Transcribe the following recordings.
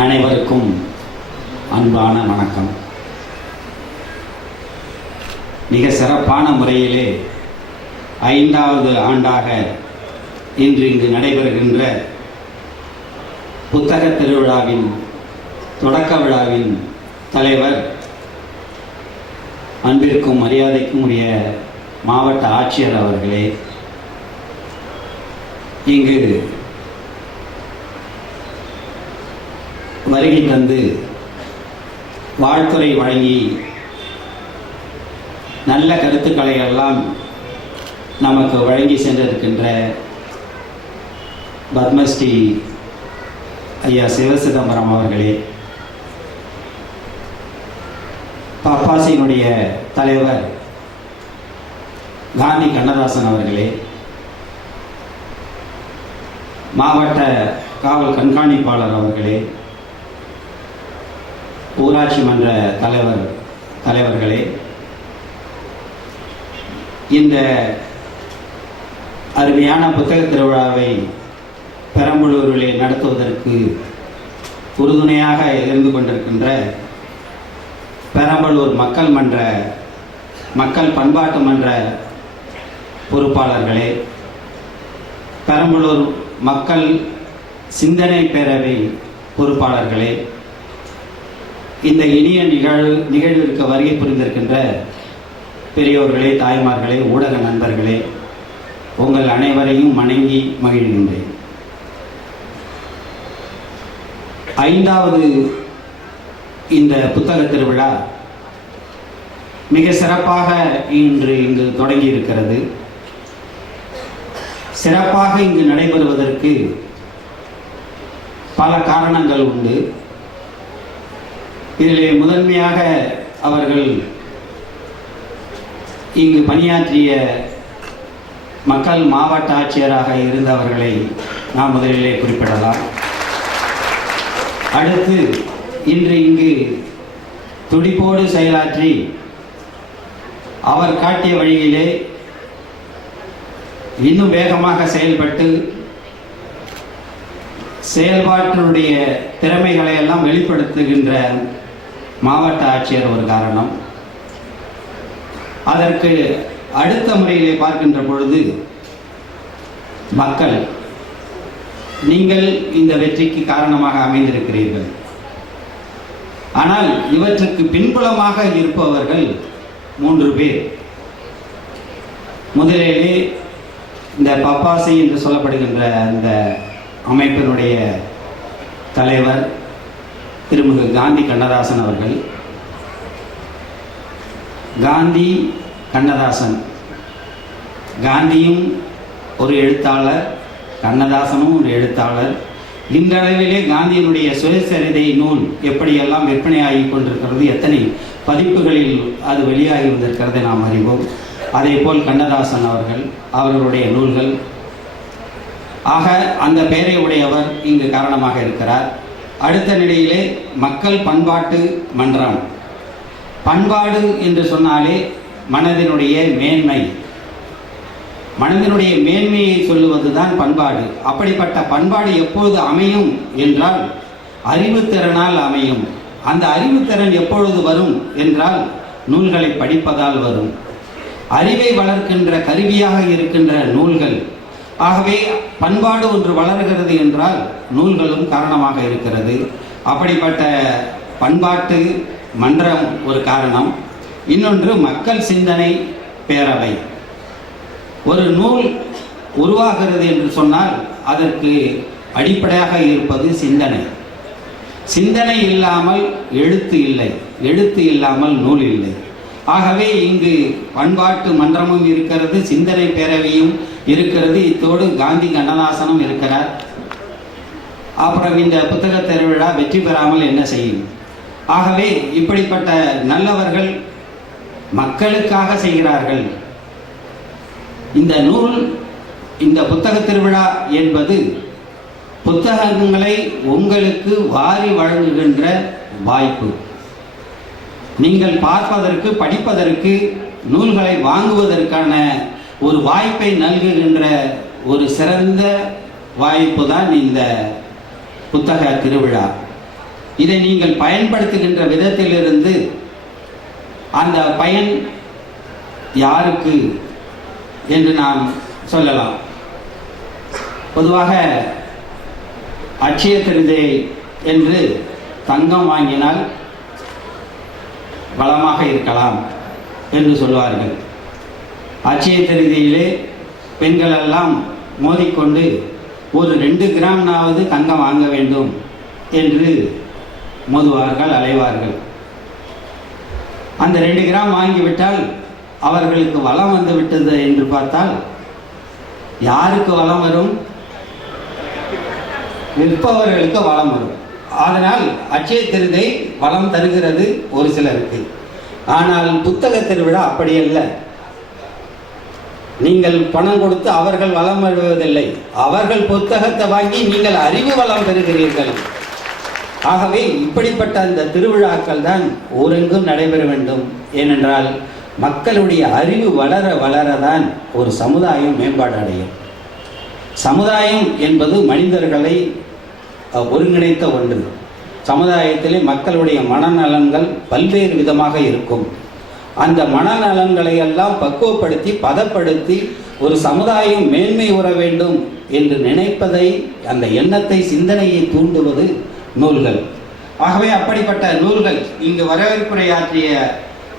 அனைவருக்கும் அன்பான வணக்கம். மிக சிறப்பான முறையிலே ஐந்தாவது ஆண்டாக இன்று இங்கு நடைபெறுகின்ற புத்தக திருவிழாவின் தொடக்க விழாவின் தலைவர் அன்பிற்கும் மரியாதைக்கும் உரிய மாவட்ட ஆட்சியர் அவர்களே இங்கு வருகை தந்து வாழ்த்துறை வழங்கி நல்ல கருத்துக்களை எல்லாம் நமக்கு வழங்கி சென்றிருக்கின்ற பத்மஸ்ரீ ஐயா சிவசிதம்பரம் அவர்களே பப்பாசியினுடைய தலைவர் காந்தி கண்ணதாசன் அவர்களே மாவட்ட காவல் கண்காணிப்பாளர் அவர்களே ஊராட்சி மன்ற தலைவர் தலைவர்களே இந்த அருமையான புத்தக திருவிழாவை பெரம்பலூரிலே நடத்துவதற்கு உறுதுணையாக இருந்து கொண்டிருக்கின்ற பெரம்பலூர் மக்கள் மன்ற மக்கள் பண்பாட்டு மன்ற பொறுப்பாளர்களே பெரம்பலூர் மக்கள் சிந்தனை பேரவை பொறுப்பாளர்களே இந்த இனிய நிகழ்வு நிகழ்விற்கு வருகை புரிந்திருக்கின்ற பெரியோர்களே தாய்மார்களே ஊடக நண்பர்களே உங்கள் அனைவரையும் வணங்கி மகிழ்கின்றேன். ஐந்தாவது இந்த புத்தக திருவிழா மிக சிறப்பாக இன்று இங்கு தொடங்கி இருக்கிறது சிறப்பாக இங்கு நடைபெறுவதற்கு பல காரணங்கள் உண்டு. இதிலே முதன்மையாக அவர்கள் இங்கு பணியாற்றிய மக்கள் மாவட்ட ஆட்சியராக இருந்தவர்களை நாம் முதலிலே குறிப்பிடலாம். அடுத்து இன்று இங்கு துடிப்போடு செயலாற்றி அவர் காட்டிய வழியிலே இன்னும் வேகமாக செயல்பட்டு செயல்பாட்டினுடைய திறமைகளை எல்லாம் வெளிப்படுத்துகின்ற மாவட்ட ஆட்சியர் ஒரு காரணம். அதற்கு அடுத்த முறையிலே பார்க்கின்ற பொழுது மக்கள் நீங்கள் இந்த வெற்றிக்கு காரணமாக அமைந்திருக்கிறீர்கள். ஆனால் இவற்றுக்கு பின்புலமாக இருப்பவர்கள் மூன்று பேர். முதலிலே இந்த பப்பாசி என்று சொல்லப்படுகின்ற அந்த அமைப்பினுடைய தலைவர் திருமிகு காந்தி கண்ணதாசன் அவர்கள். காந்தி கண்ணதாசன். காந்தியும் ஒரு எழுத்தாளர் கண்ணதாசனும் ஒரு எழுத்தாளர். இன்றளவிலே காந்தியினுடைய சுயசரிதை நூல் எப்படியெல்லாம் விற்பனையாகி கொண்டிருக்கிறது எத்தனை பதிப்புகளில் அது வெளியாகி வந்திருக்கிறதை நாம் அறிவோம். அதே போல் கண்ணதாசன் அவர்கள் அவர்களுடைய நூல்கள். ஆக அந்த பெயரை உடையவர் இங்கு காரணமாக இருக்கிறார். அடுத்த நிலையிலே மக்கள் பண்பாட்டு மன்றம். பண்பாடு என்று சொன்னாலே மனதினுடைய மேன்மை. மனதினுடைய மேன்மையை சொல்லுவதுதான் பண்பாடு. அப்படிப்பட்ட பண்பாடு எப்பொழுது அமையும் என்றால் அறிவுத்திறனால் அமையும். அந்த அறிவுத்திறன் எப்பொழுது வரும் என்றால் நூல்களை படிப்பதால் வரும். அறிவை வளர்க்கின்ற கருவியாக இருக்கின்ற நூல்கள் ஆகவே பண்பாடு ஒன்று வளர்கிறது என்றால் நூல்களும் காரணமாக இருக்கிறது. அப்படிப்பட்ட பண்பாட்டு மன்றம் ஒரு காரணம். இன்னொன்று மக்கள் சிந்தனை பேரவை. ஒரு நூல் உருவாகிறது என்று சொன்னால் அதற்கு அடிப்படையாக இருப்பது சிந்தனை. சிந்தனை இல்லாமல் எழுத்து இல்லை. எழுத்து இல்லாமல் நூல் இல்லை. ஆகவே இங்கு பண்பாட்டு மன்றமும் இருக்கிறது சிந்தனை பேரவையும் இருக்கிறது. இத்தோடு காந்தி கண்ணதாசனும் இருக்கிறார். அப்புறம் இந்த புத்தக திருவிழா வெற்றி பெறாமல் என்ன செய்யும்? ஆகவே இப்படிப்பட்ட நல்லவர்கள் மக்களுக்காக செய்கிறார்கள். இந்த நூல் இந்த புத்தக திருவிழா என்பது புத்தகங்களை உங்களுக்கு வாரி வழங்குகின்ற வாய்ப்பு. நீங்கள் பார்ப்பதற்கு படிப்பதற்கு நூல்களை வாங்குவதற்கான ஒரு வாய்ப்பை நல்குகின்ற ஒரு சிறந்த வாய்ப்பு தான் இந்த புத்தக திருவிழா. இதை நீங்கள் பயன்படுத்துகின்ற விதத்திலிருந்து அந்த பயன் யாருக்கு என்று நாம் சொல்லலாம். பொதுவாக அட்சய திருதை என்று தங்கம் வாங்கினால் வளமாக இருக்கலாம் என்று சொல்வார்கள். அட்சய திருதியிலே பெண்களெல்லாம் மோதிக்கொண்டு ஒரு ரெண்டு கிராம்னாவது தங்கம் வாங்க வேண்டும் என்று மோதுவார்கள் அலைவார்கள். அந்த ரெண்டு கிராம் வாங்கிவிட்டால் அவர்களுக்கு வளம் வந்து விட்டது என்று பார்த்தால் யாருக்கு வளம் வரும்? விற்பவர்களுக்கு வளம் வரும். அதனால் அச்சய திருதை வளம் தருகிறது ஒரு சிலருக்கு. ஆனால் புத்தக திருவிழா அப்படி அல்ல. நீங்கள் பணம் கொடுத்து அவர்கள் வளம் வருவதில்லை. அவர்கள் புத்தகத்தை வாங்கி நீங்கள் அறிவு வளம் பெறுகிறீர்கள். ஆகவே இப்படிப்பட்ட அந்த திருவிழாக்கள் தான் ஊரெங்கும் நடைபெற வேண்டும். ஏனென்றால் மக்களுடைய அறிவு வளர வளரதான் ஒரு சமுதாயம் மேம்பாடு அடையும். சமுதாயம் என்பது மனிதர்களை ஒருங்கிணைத்த ஒன்று. சமுதாயத்திலே மக்களுடைய மனநலன்கள் பல்வேறு விதமாக இருக்கும். அந்த மனநலன்களை எல்லாம் பக்குவப்படுத்தி பதப்படுத்தி ஒரு சமுதாயம் மேன்மை உற வேண்டும் என்று நினைப்பதை அந்த எண்ணத்தை சிந்தனையை தூண்டுவது நூல்கள். ஆகவே அப்படிப்பட்ட நூல்கள் இங்கு வரவேற்புரையாற்றிய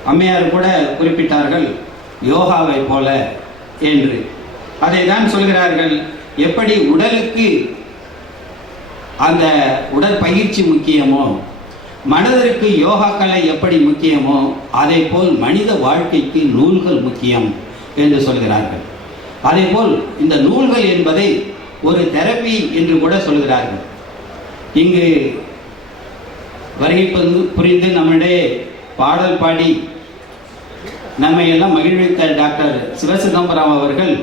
அம்மையார் கூட குறிப்பிட்டார்கள் யோகாவை போல என்று. அதை தான் சொல்கிறார்கள் எப்படி உடலுக்கு அந்த உடற்பயிற்சி முக்கியமோ? மனதிற்கு யோகாக்கலை எப்படி முக்கியமோ? அதே போல் மனித வாழ்க்கைக்கு நூல்கள் முக்கியம் என்று சொல்கிறார்கள். அதே போல் இந்த நூல்கள் என்பதை ஒரு தெரப்பி என்று கூட சொல்கிறார்கள். இங்கு வருகை புரிந்து- புரிந்து நம்மிடையே பாடல் பாடி நம்மை எல்லாம் மகிழ்வித்த டாக்டர் சிவசிதம்பரம் அவர்கள்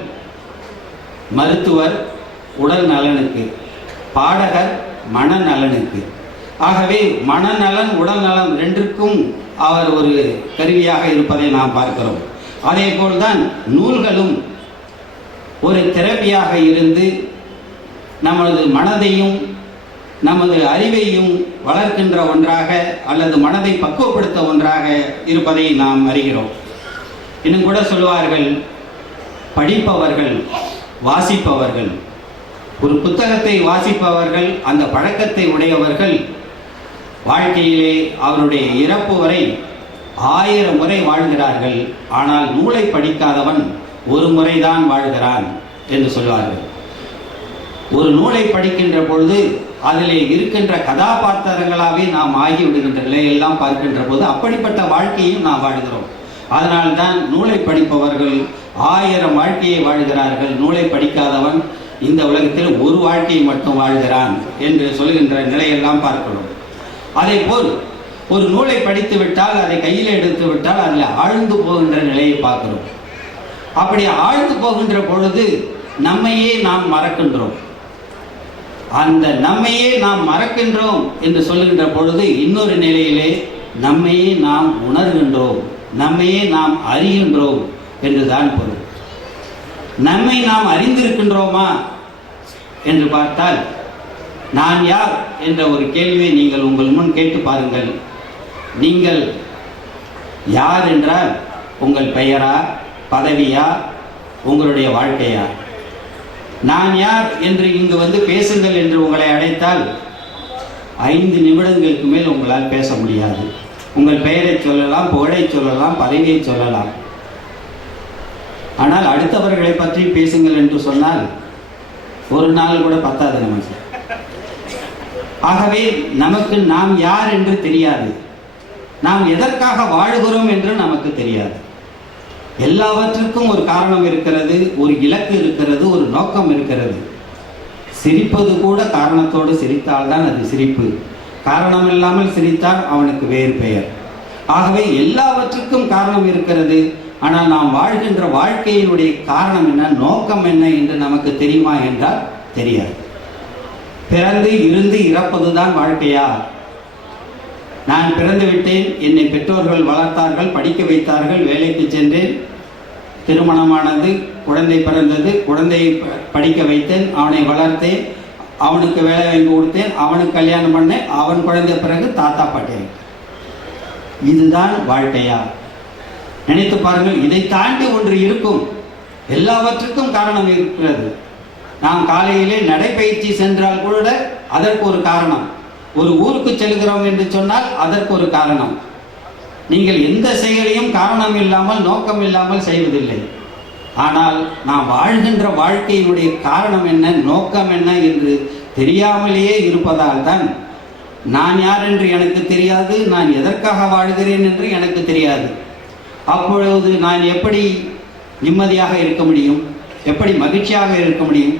மருத்துவர் உடல் நலனுக்கு பாடகர் மனநலனுக்கு. ஆகவே மனநலன் உடல் நலன் ரெண்டுக்கும் அவர் ஒரு கருவியாக இருப்பதை நாம் பார்க்கிறோம். அதே போல்தான் நூல்களும் ஒரு தெரப்பியாக இருந்து நமது மனதையும் நமது அறிவையும் வளர்க்கின்ற ஒன்றாக அல்லது மனதை பக்குவப்படுத்த ஒன்றாக இருப்பதை நாம் அறிகிறோம். இன்னும் கூட சொல்வார்கள் படிப்பவர்கள் வாசிப்பவர்கள். ஒரு புத்தகத்தை வாசிப்பவர்கள் அந்த பழக்கத்தை உடையவர்கள் வாழ்க்கையிலே அவருடைய இறப்பு வரை ஆயிரம் முறை வாழ்கிறார்கள். ஆனால் நூலை படிக்காதவன் ஒரு முறைதான் வாழ்கிறான் என்று சொல்வார்கள். ஒரு நூலை படிக்கின்ற பொழுது அதிலே இருக்கின்ற கதாபாத்திரங்களாகவே நாம் ஆகிவிடுகின்ற நிலையெல்லாம் பார்க்கின்ற போது அப்படிப்பட்ட வாழ்க்கையும் நாம் வாழ்கிறோம். அதனால்தான் நூலை படிப்பவர்கள் ஆயிரம் வாழ்க்கையை வாழ்கிறார்கள். நூலை படிக்காதவன் இந்த உலகத்தில் ஒரு வாழ்க்கையை மட்டும் வாழ்கிறான் என்று சொல்கின்ற நிலையெல்லாம் பார்க்கிறோம். அதே போல் ஒரு நூலை படித்து விட்டால் அதை கையில் எடுத்து விட்டால் அதில் ஆழ்ந்து போகின்ற நிலையை பார்க்கிறோம். அப்படி ஆழ்ந்து போகின்ற பொழுது நம்மையே நாம் மறக்கின்றோம். அந்த நம்மையே நாம் மறக்கின்றோம் என்று சொல்லுகின்ற பொழுது இன்னொரு நிலையிலே நம்மையே நாம் உணர்கின்றோம். நம்மையே நாம் அறிகின்றோம் என்றுதான் பொருள். நம்மை நாம் அறிந்திருக்கின்றோமா? என்று பார்த்தால் நான் யார் என்ற ஒரு கேள்வியை நீங்கள் உங்கள் முன் கேட்டு பாருங்கள். நீங்கள் யார் என்றால் உங்கள் பெயரா பதவியா உங்களுடைய வாழ்க்கையா? நான் யார் என்று இங்கு வந்து பேசுங்கள் என்று உங்களை அழைத்தால் ஐந்து நிமிடங்களுக்கு மேல் உங்களால் பேச முடியாது. உங்கள் பெயரை சொல்லலாம் புகழை சொல்லலாம் பதவியை சொல்லலாம். ஆனால் அடுத்தவர்களை பற்றி பேசுங்கள் என்று சொன்னால் ஒரு நாள் கூட பத்தாது நமக்கு. ஆகவே நமக்கு நாம் யார் என்று தெரியாது. நாம் எதற்காக வாழுகிறோம் என்று நமக்கு தெரியாது. எல்லாவற்றுக்கும் ஒரு காரணம் இருக்கிறது ஒரு இலக்கு இருக்கிறது ஒரு நோக்கம் இருக்கிறது. சிரிப்பது கூட காரணத்தோடு சிரித்தால்தான் அது சிரிப்பு. காரணம் இல்லாமல் சிரித்தால் அவனுக்கு வேறு பெயர். ஆகவே எல்லாவற்றுக்கும் காரணம் இருக்கிறது ஆனால் நாம் வாழ்கின்ற வாழ்க்கையினுடைய காரணம் என்ன நோக்கம் என்ன என்று நமக்கு தெரியுமா என்றால் தெரியாது. பிறந்து இருந்து இறப்பதுதான் வாழ்க்கையா? நான் பிறந்து விட்டேன் என்னை பெற்றோர்கள் வளர்த்தார்கள் படிக்க வைத்தார்கள் வேலைக்கு சென்றேன் திருமணமானது குழந்தை பிறந்தது குழந்தையை ப- படிக்க வைத்தேன் அவனை வளர்த்தேன் அவனுக்கு வேலை வாங்கி கொடுத்தேன் அவனுக்கு கல்யாணம் பண்ணேன் அவன் குழந்தை பிறகு தாத்தா பாட்டி இதுதான் வாழ்க்கையா? நினைத்து பாருங்கள் இதை தாண்டி ஒன்று இருக்கும். எல்லாவற்றுக்கும் காரணம் இருக்கிறது. நாம் காலையிலே நடைப்பயிற்சி சென்றால் கூட அதற்கு ஒரு காரணம். ஒரு ஊருக்கு செல்கிறோம் என்று சொன்னால் அதற்கு ஒரு காரணம். நீங்கள் எந்த செயலையும் காரணம் இல்லாமல் நோக்கம் இல்லாமல் செய்வதில்லை. ஆனால் நாம் வாழ்கின்ற வாழ்க்கையினுடைய காரணம் என்ன நோக்கம் என்ன என்று தெரியாமலேயே இருப்பதால் தான் நான் யார் என்று எனக்கு தெரியாது நான் எதற்காக வாழ்கிறேன் என்று எனக்கு தெரியாது. அப்பொழுது நான் எப்படி நிம்மதியாக இருக்க முடியும்? எப்படி மகிழ்ச்சியாக இருக்க முடியும்?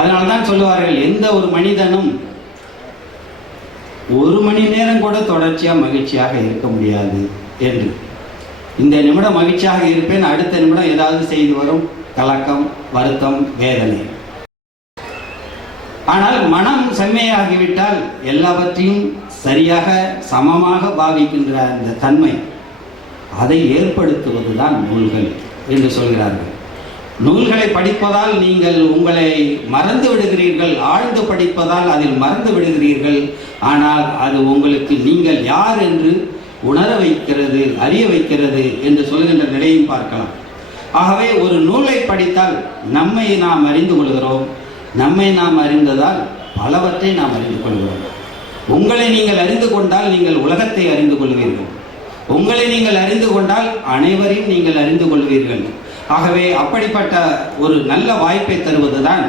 அதனால தான் சொல்லுவார்கள் எந்த ஒரு மனிதனும் ஒரு மணி நேரம் கூட தொடர்ச்சியாக மகிழ்ச்சியாக இருக்க முடியாது என்று. இந்த நிமிடம் மகிழ்ச்சியாக இருப்பேன் அடுத்த நிமிடம் ஏதாவது செய்து வரும் கலக்கம் வருத்தம் வேதனை. ஆனால் மனம் செம்மையாகிவிட்டால் எல்லாவற்றையும் சரியாக சமமாக பாவிக்கின்ற அந்த தன்மை அதை ஏற்படுத்துவது தான் நூல்கள் என்று சொல்கிறார்கள். நூல்களை படிப்பதால் நீங்கள் உங்களை மறந்து விடுகிறீர்கள் ஆழ்ந்து படிப்பதால் அதில் மறந்து விடுகிறீர்கள். ஆனால் அது உங்களுக்கு நீங்கள் யார் என்று உணர வைக்கிறது அறிய வைக்கிறது என்று சொல்கின்ற நிலையும் பார்க்கலாம். ஆகவே ஒரு நூலை படித்தால் நம்மை நாம் அறிந்து கொள்கிறோம். நம்மை நாம் அறிந்ததால் பலவற்றை நாம் அறிந்து கொள்கிறோம். உங்களை நீங்கள் அறிந்து கொண்டால் நீங்கள் உலகத்தை அறிந்து கொள்வீர்கள். உங்களை நீங்கள் அறிந்து கொண்டால் அனைவரையும் நீங்கள் அறிந்து கொள்வீர்கள். ஆகவே அப்படிப்பட்ட ஒரு நல்ல வாய்ப்பை தருவதுதான்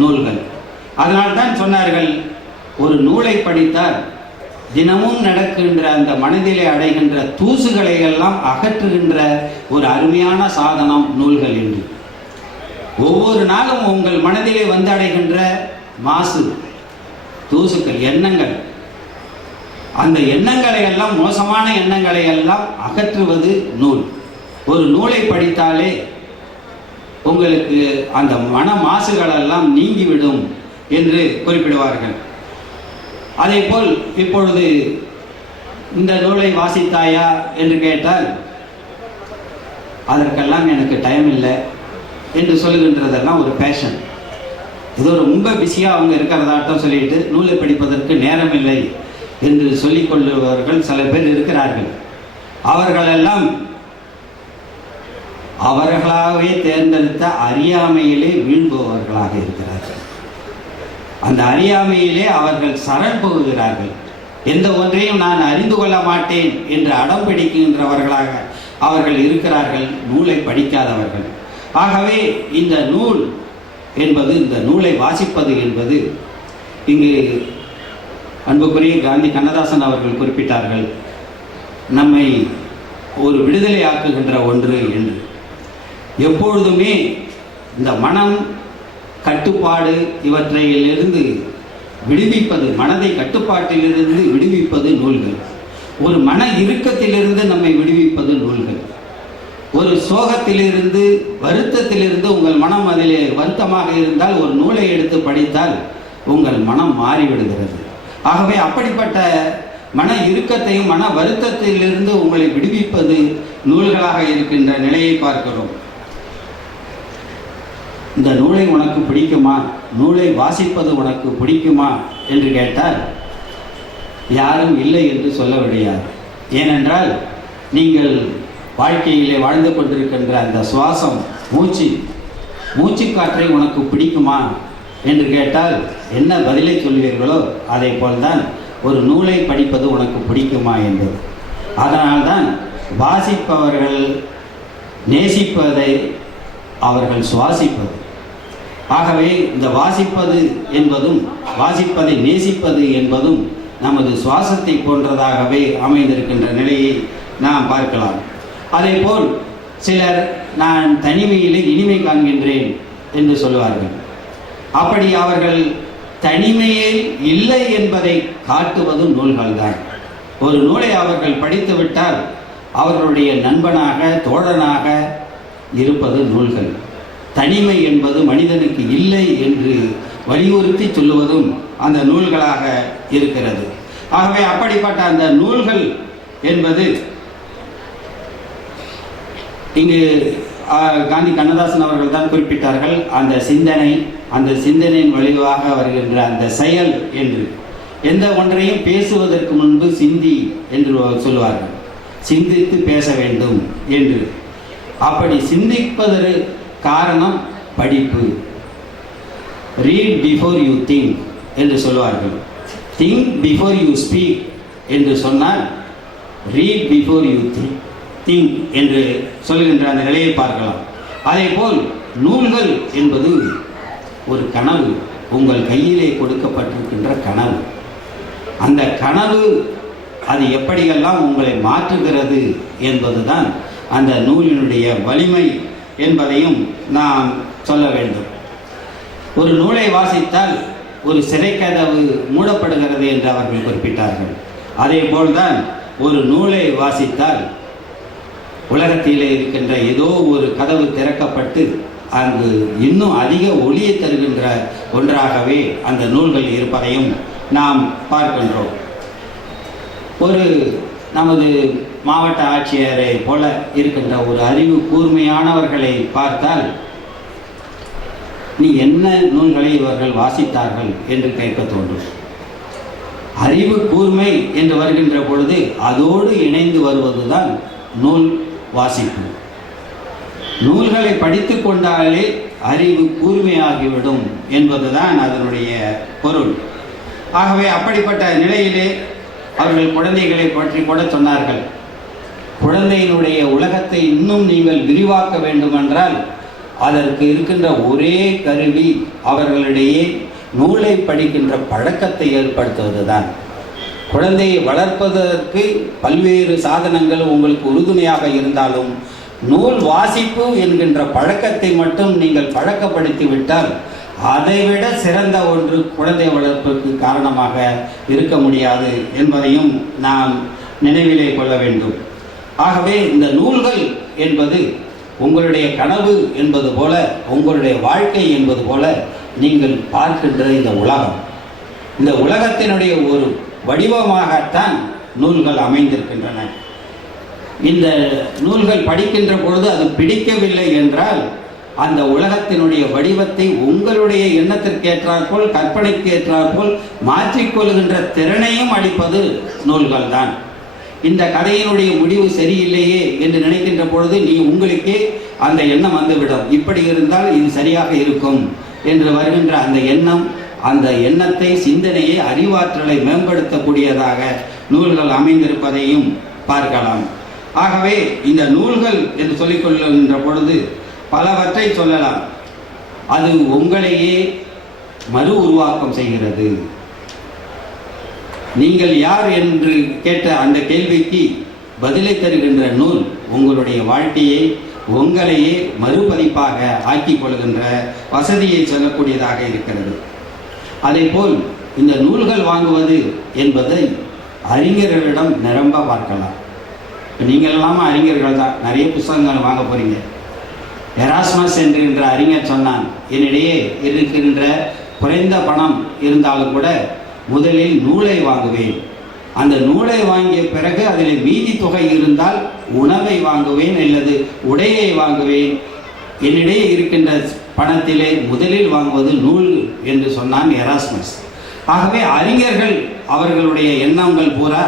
நூல்கள். அதனால் தான் சொன்னார்கள் ஒரு நூலை படித்தால் தினமும் நடக்கின்ற அந்த மனதிலே அடைகின்ற தூசுகளை எல்லாம் அகற்றுகின்ற ஒரு அருமையான சாதனம் நூல்கள் என்று. ஒவ்வொரு நாளும் உங்கள் மனதிலே வந்து அடைகின்ற மாசு தூசுக்கள் எண்ணங்கள் அந்த எண்ணங்களை எல்லாம் மோசமான எண்ணங்களை எல்லாம் அகற்றுவது நூல். ஒரு நூலை படித்தாலே உங்களுக்கு அந்த மன மாசுகளெல்லாம் நீங்கிவிடும் என்று குறிப்பிடுவார்கள். அதே போல் இப்பொழுது இந்த நூலை வாசித்தாயா என்று கேட்டால் அதற்கெல்லாம் எனக்கு டைம் இல்லை என்று சொல்லுகின்றதெல்லாம் ஒரு பேஷன் ஒரு ரொம்ப பிஸியாக அவங்க இருக்கிறதாட்டம் சொல்லிட்டு நூலை படிப்பதற்கு நேரம் இல்லை என்று சொல்லிக்கொள்ளுபவர்கள் சில பேர் இருக்கிறார்கள். அவர்களெல்லாம் அவர்களாகவே தேர்ந்தெடுத்த அறியாமையிலே வீழ்பவர்களாக இருக்கிறார்கள். அந்த அறியாமையிலே அவர்கள் சரண் போகுகிறார்கள். எந்த ஒன்றையும் நான் அறிந்து கொள்ள மாட்டேன் என்று அடம் பிடிக்கின்றவர்களாக அவர்கள் இருக்கிறார்கள் நூலை படிக்காதவர்கள். ஆகவே இந்த நூல் என்பது இந்த நூலை வாசிப்பது என்பது இங்கு அன்புக்குரிய காந்தி கண்ணதாசன் அவர்கள் குறிப்பிட்டார்கள் நம்மை ஒரு விடுதலை ஆக்குகின்ற ஒன்று என்று. எப்பொழுதுமே இந்த மனம் கட்டுப்பாடு இவற்றையிலிருந்து விடுவிப்பது மனதை கட்டுப்பாட்டிலிருந்து விடுவிப்பது நூல்கள். ஒரு மன இறுக்கத்திலிருந்து நம்மை விடுவிப்பது நூல்கள். ஒரு சோகத்திலிருந்து வருத்தத்திலிருந்து உங்கள் மனம் அதிலே வருத்தமாக இருந்தால் ஒரு நூலை எடுத்து படித்தால் உங்கள் மனம் மாறிவிடுகிறது. ஆகவே அப்படிப்பட்ட மன இறுக்கத்தையும் மன வருத்தத்திலிருந்து உங்களை விடுவிப்பது நூல்களாக இருக்கின்ற நிலையை பார்க்கிறோம். இந்த நூலை உனக்கு பிடிக்குமா? நூலை வாசிப்பது உனக்கு பிடிக்குமா? என்று கேட்டால் யாரும் இல்லை என்று சொல்ல முடியாது. ஏனென்றால் நீங்கள் வாழ்க்கையிலே வாழ்ந்து கொண்டிருக்கின்ற அந்த சுவாசம் மூச்சு மூச்சு காற்றை உனக்கு பிடிக்குமா? என்று கேட்டால் என்ன பதிலை சொல்வீர்களோ அதை போல்தான் ஒரு நூலை படிப்பது உனக்கு பிடிக்குமா என்பது. அதனால்தான் வாசிப்பவர்கள் நேசிப்பதை அவர்கள் சுவாசிப்பது. ஆகவே இந்த வாசிப்பது என்பதும் வாசிப்பதை நேசிப்பது என்பதும் நமது சுவாசத்தை போன்றதாகவே அமைந்திருக்கின்ற நிலையை நாம் பார்க்கலாம். அதேபோல் சிலர் நான் தனிமையிலே இனிமை காண்கின்றேன் என்று சொல்லுவார்கள் அப்படி அவர்கள் தனிமையே இல்லை என்பதை காட்டுவதும் நூல்கள்தான். ஒரு நூலை அவர்கள் படித்துவிட்டால் அவர்களுடைய நண்பனாக தோழனாக இருப்பது நூல்கள். தனிமை என்பது மனிதனுக்கு இல்லை என்று வலியுறுத்தி சொல்லுவதும் அந்த நூல்களாக இருக்கிறது. ஆகவே அப்படிப்பட்ட அந்த நூல்கள் என்பது இங்கு காந்தி கண்ணதாசன் அவர்கள் தான் குறிப்பிட்டார்கள். அந்த சிந்தனை அந்த சிந்தனையின் வழிவாக வருகின்ற அந்த செயல் என்று. எந்த ஒன்றையும் பேசுவதற்கு முன்பு சிந்தி என்று சொல்லுவார்கள். சிந்தித்து பேச வேண்டும் என்று. அப்படி சிந்திப்பதற்கு காரணம் படிப்பு. ரீட் பிஃபோர் யூ திங்க் என்று சொல்லுவார்கள். திங்க் பிஃபோர் யூ ஸ்பீக் என்று சொன்னால் ரீட் பிஃபோர் யூ திங்க் என்று சொல்கின்ற அந்த நிலையை பார்க்கலாம். அதே போல் நூல்கள் என்பது ஒரு கனவு உங்கள் கையிலே கொடுக்கப்பட்டிருக்கின்ற கனவு. அந்த கனவு அது எப்படியெல்லாம் உங்களை மாற்றுகிறது என்பதுதான் அந்த நூலினுடைய வலிமை என்பதையும் நாம் சொல்ல வேண்டும். ஒரு நூலை வாசித்தால் ஒரு சிறைக்கதவு மூடப்படுகிறது என்று அவர்கள் குறிப்பிட்டார்கள். அதே போல்தான் ஒரு நூலை வாசித்தால் உலகத்திலே இருக்கின்ற ஏதோ ஒரு கதவு திறக்கப்பட்டு அங்கு இன்னும் அதிக ஒளியை தருகின்ற ஒன்றாகவே அந்த நூல்கள் இருப்பதையும் நாம் பார்க்கின்றோம். ஒரு நமது மாவட்ட ஆட்சியரை போல இருக்கின்ற ஒரு அறிவு கூர்மையானவர்களை பார்த்தால் நீ என்ன நூல்களை இவர்கள் வாசித்தார்கள் என்று கேட்க தோன்றும். அறிவு கூர்மை என்று வருகின்ற பொழுது அதோடு இணைந்து வருவதுதான் நூல் வாசிப்பு. நூல்களை படித்து கொண்டாலே அறிவு கூர்மையாகிவிடும் என்பதுதான் அதனுடைய பொருள். ஆகவே அப்படிப்பட்ட நிலையிலே அவர்கள் குழந்தைகளை பற்றி கூட சொன்னார்கள். குழந்தையினுடைய உலகத்தை இன்னும் நீங்கள் விரிவாக்க வேண்டுமென்றால் அதற்கு இருக்கின்ற ஒரே கருவி அவர்களிடையே நூலை படிக்கின்ற பழக்கத்தை ஏற்படுத்துவதுதான். குழந்தையை வளர்ப்பதற்கு பல்வேறு சாதனங்கள் உங்களுக்கு உறுதுணையாக இருந்தாலும் நூல் வாசிப்பு என்கின்ற பழக்கத்தை மட்டும் நீங்கள் பழக்கப்படுத்தி விட்டால் அதைவிட சிறந்த ஒன்று குழந்தை வளர்ப்புக்கு காரணமாக இருக்க முடியாது என்பதையும் நாம் நினைவிலே கொள்ள வேண்டும். ஆகவே இந்த நூல்கள் என்பது உங்களுடைய கனவு என்பது போல உங்களுடைய வாழ்க்கை என்பது போல நீங்கள் பார்க்கின்ற இந்த உலகம். இந்த உலகத்தினுடைய ஒரு வடிவமாகத்தான் நூல்கள் அமைந்திருக்கின்றன. இந்த நூல்கள் படிக்கின்ற பொழுது அது பிடிக்கவில்லை என்றால் அந்த உலகத்தினுடைய வடிவத்தை உங்களுடைய எண்ணத்திற்கேற்றாற்போல் கற்பனைக்கு ஏற்றாற்போல் மாற்றிக்கொள்கின்ற திறனையும் அளிப்பது நூல்கள் தான் இந்த கதையினுடைய முடிவு சரியில்லையே என்று நினைக்கின்ற பொழுது நீ உங்களுக்கே அந்த எண்ணம் வந்துவிடும். இப்படி இருந்தால் இது சரியாக இருக்கும். என்று வருகின்ற அந்த எண்ணம் அந்த எண்ணத்தை சிந்தனையை அறிவாற்றலை மேம்படுத்தக்கூடியதாக நூல்கள் அமைந்திருப்பதையும் பார்க்கலாம். ஆகவே இந்த நூல்கள் என்று சொல்லிக்கொள்கின்ற பொழுது பலவற்றை சொல்லலாம். அது உங்களையே மறு உருவாக்கம் செய்கிறது. நீங்கள் யார் என்று கேட்ட அந்த கேள்விக்கு பதிலை தருகின்ற நூல் உங்களுடைய வாழ்க்கையை உங்களையே மறுபதிப்பாக ஆக்கிக் கொள்கின்ற வசதியை சொல்லக்கூடியதாக இருக்கிறது. அதேபோல் இந்த நூல்கள் வாங்குவது என்பதை அறிஞர்களிடம் நிரம்ப பார்க்கலாம். நீங்கள் எல்லாமே அறிஞர்கள் தான். நிறைய புத்தகங்கள் வாங்க போறீங்க. எராஸ்மஸ் என்கின்ற அறிஞர் சொன்னான் என்னிடையே இருக்கின்ற குறைந்த பணம் இருந்தாலும் கூட முதலில் நூலை வாங்குவேன். அந்த நூலை வாங்கிய பிறகு அதில் மீதி தொகை இருந்தால் உணவை வாங்குவேன் அல்லது உடையை வாங்குவேன். என்னிடையே இருக்கின்ற பணத்திலே முதலில் வாங்குவது நூல் என்று சொன்னான் எராஸ்மஸ் ஆகவே அறிஞர்கள் அவர்களுடைய எண்ணங்கள் பூரா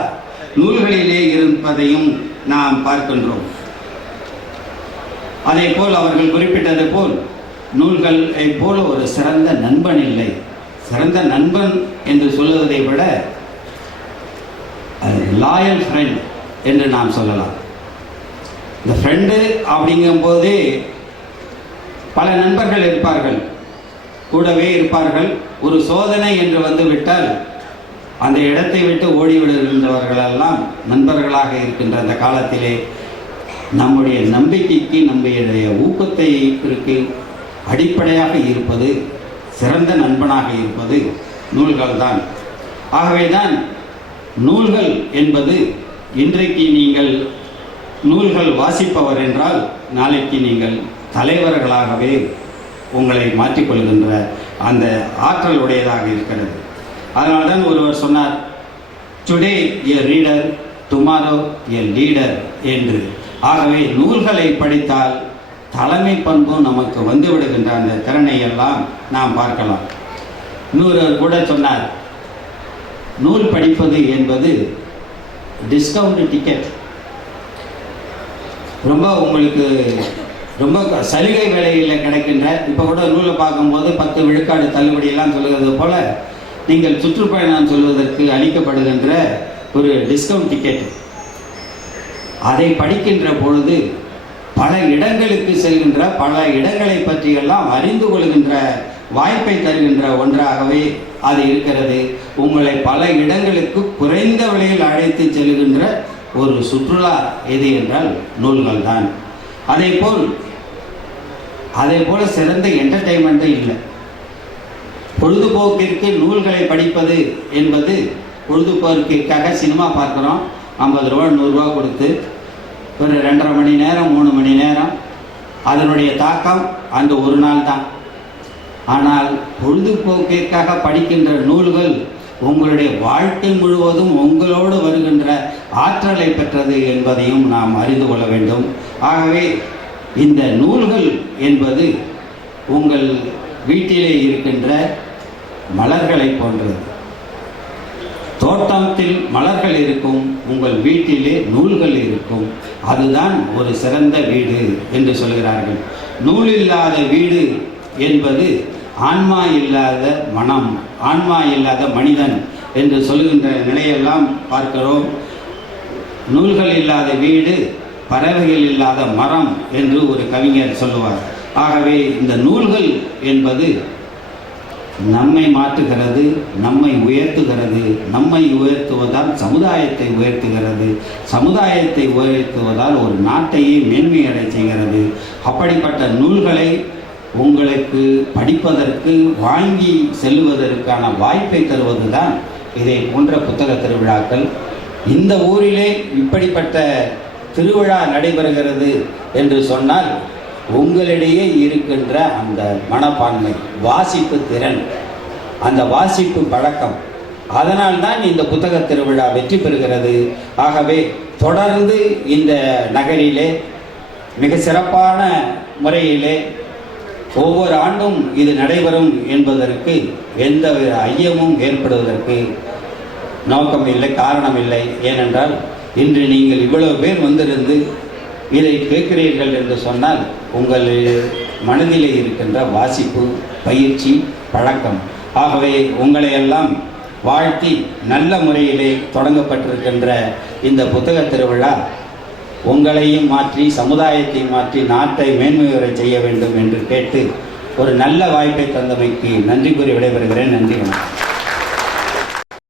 நூல்களிலே இருப்பதையும் நாம் பார்க்கின்றோம். அதே போல் அவர்கள் குறிப்பிட்டது போல் நூல்களை போல ஒரு சிறந்த நண்பன் இல்லை. சிறந்த நண்பன் என்று சொல்லுவதை விட லாயல் ஃப்ரெண்ட் என்று நாம் சொல்லலாம். இந்த ஃப்ரெண்டு அப்படிங்கும்போது பல நண்பர்கள் இருப்பார்கள். கூடவே இருப்பார்கள். ஒரு சோதனை என்று வந்து விட்டால் அந்த இடத்தை விட்டு ஓடிவிடுகின்றவர்களெல்லாம் நண்பர்களாக இருக்கின்ற அந்த காலத்திலே நம்முடைய நம்பிக்கைக்கு நம்முடைய ஊக்கத்தை இருக்கு அடிப்படையாக இருப்பது சிறந்த நண்பனாக இருப்பது நூல்கள் தான் ஆகவேதான் நூல்கள் என்பது இன்றைக்கு நீங்கள் நூல்கள் வாசிப்பவர் என்றால் நாளைக்கு நீங்கள் தலைவர்களாகவே உங்களை மாற்றிக்கொள்கின்ற அந்த ஆற்றல் உடையதாக இருக்கிறது. அதனால தான் ஒருவர் சொன்னார் today a reader tomorrow a leader என்று. ஆகவே நூல்களை படித்தால் தலைமை பண்பும் நமக்கு வந்து விடுகின்ற அந்த திறனை எல்லாம் நாம் பார்க்கலாம். இன்னொருவர் கூட சொன்னார் நூல் படிப்பது என்பது டிஸ்கவுண்ட் டிக்கெட் ரொம்ப உங்களுக்கு ரொம்ப சலுகை விலையில் கிடைக்கின்ற இப்போ கூட நூலை பார்க்கும்போது பத்து விழுக்காடு தள்ளுபடியெல்லாம் சொல்லுகிறது போல நீங்கள் சுற்றுப்பயணம் சொல்வதற்கு அளிக்கப்படுகின்ற ஒரு டிஸ்கவுண்ட் டிக்கெட் அதை படிக்கின்ற பொழுது பல இடங்களுக்கு செல்கின்ற பல இடங்களை பற்றியெல்லாம் அறிந்து கொள்கின்ற வாய்ப்பை தருகின்ற ஒன்றாகவே அது இருக்கிறது. உங்களை பல இடங்களுக்கு குறைந்த விலையில் அழைத்து செல்கின்ற ஒரு சுற்றுலா எது என்றால் நூல்கள் தான். அதே போல் அதே போல சிறந்த என்டர்டைன்மெண்ட்டும் இல்லை. பொழுதுபோக்கிற்கு நூல்களை படிப்பது என்பது பொழுதுபோக்கிற்காக சினிமா பார்க்குறோம். ஐம்பது ரூபா நூறுரூவா கொடுத்து ஒரு ரெண்டரை மணி நேரம் மூணு மணி நேரம் அதனுடைய தாக்கம் அந்த ஒரு நாள் தான். ஆனால் பொழுதுபோக்கிற்காக படிக்கின்ற நூல்கள் உங்களுடைய வாழ்க்கை முழுவதும் உங்களோடு வருகின்ற ஆற்றலை பெற்றது என்பதையும் நாம் அறிந்து கொள்ள வேண்டும். ஆகவே இந்த நூல்கள் என்பது உங்கள் வீட்டிலே இருக்கின்ற மலர்களை போன்றது. தோட்டத்தில் மலர்கள் இருக்கும் உங்கள் வீட்டிலே நூல்கள் இருக்கும். அதுதான் ஒரு சிறந்த வீடு என்று சொல்கிறார்கள். நூல் இல்லாத வீடு என்பது ஆன்மா இல்லாத மனம் ஆன்மா இல்லாத மனிதன் என்று சொல்லுகின்ற நிலையெல்லாம் பார்க்கிறோம். நூல்கள் இல்லாத வீடு பறவைகள் இல்லாத மரம் என்று ஒரு கவிஞர் சொல்லுவார். ஆகவே இந்த நூல்கள் என்பது நம்மை மாற்றுகிறது நம்மை உயர்த்துகிறது நம்மை உயர்த்துவதால் சமுதாயத்தை உயர்த்துகிறது. சமுதாயத்தை உயர்த்துவதால் ஒரு நாட்டையே மேன்மையடை செய்கிறது. அப்படிப்பட்ட நூல்களை உங்களுக்கு படிப்பதற்கு வாங்கி செல்வதற்கான வாய்ப்பை தருவதுதான் இதை போன்ற புத்தக திருவிழாக்கள். இந்த ஊரிலே இப்படிப்பட்ட திருவிழா நடைபெறுகிறது என்று சொன்னால் உங்களிடையே இருக்கின்ற அந்த மனப்பான்மை வாசிப்பு திறன். அந்த வாசிப்பு பழக்கம். அதனால்தான் இந்த புத்தக திருவிழா வெற்றி பெறுகிறது. ஆகவே தொடர்ந்து இந்த நகரிலே மிக சிறப்பான முறையிலே ஒவ்வொரு ஆண்டும் இது நடைபெறும் என்பதற்கு எந்த ஐயமும் ஏற்படுவதற்கு நோக்கம் இல்லை காரணம் இல்லை ஏனென்றால் இன்று நீங்கள் இவ்வளவு பேர் வந்திருந்து இதை கேட்கிறீர்கள் என்று சொன்னால் உங்கள் மனதிலே இருக்கின்ற வாசிப்பு பயிற்சி பழக்கம் ஆகவே உங்களை எல்லாம் வாழ்த்தி நல்ல முறையிலே தொடங்கப்பட்டிருக்கின்ற இந்த புத்தக திருவிழா உங்களையும் மாற்றி சமுதாயத்தை மாற்றி நாட்டை மேன்மையுறை செய்ய வேண்டும் என்று கேட்டு ஒரு நல்ல வாய்ப்பை தந்தமைக்கு நன்றி கூறி விடைபெறுகிறேன். நன்றி வணக்கம்.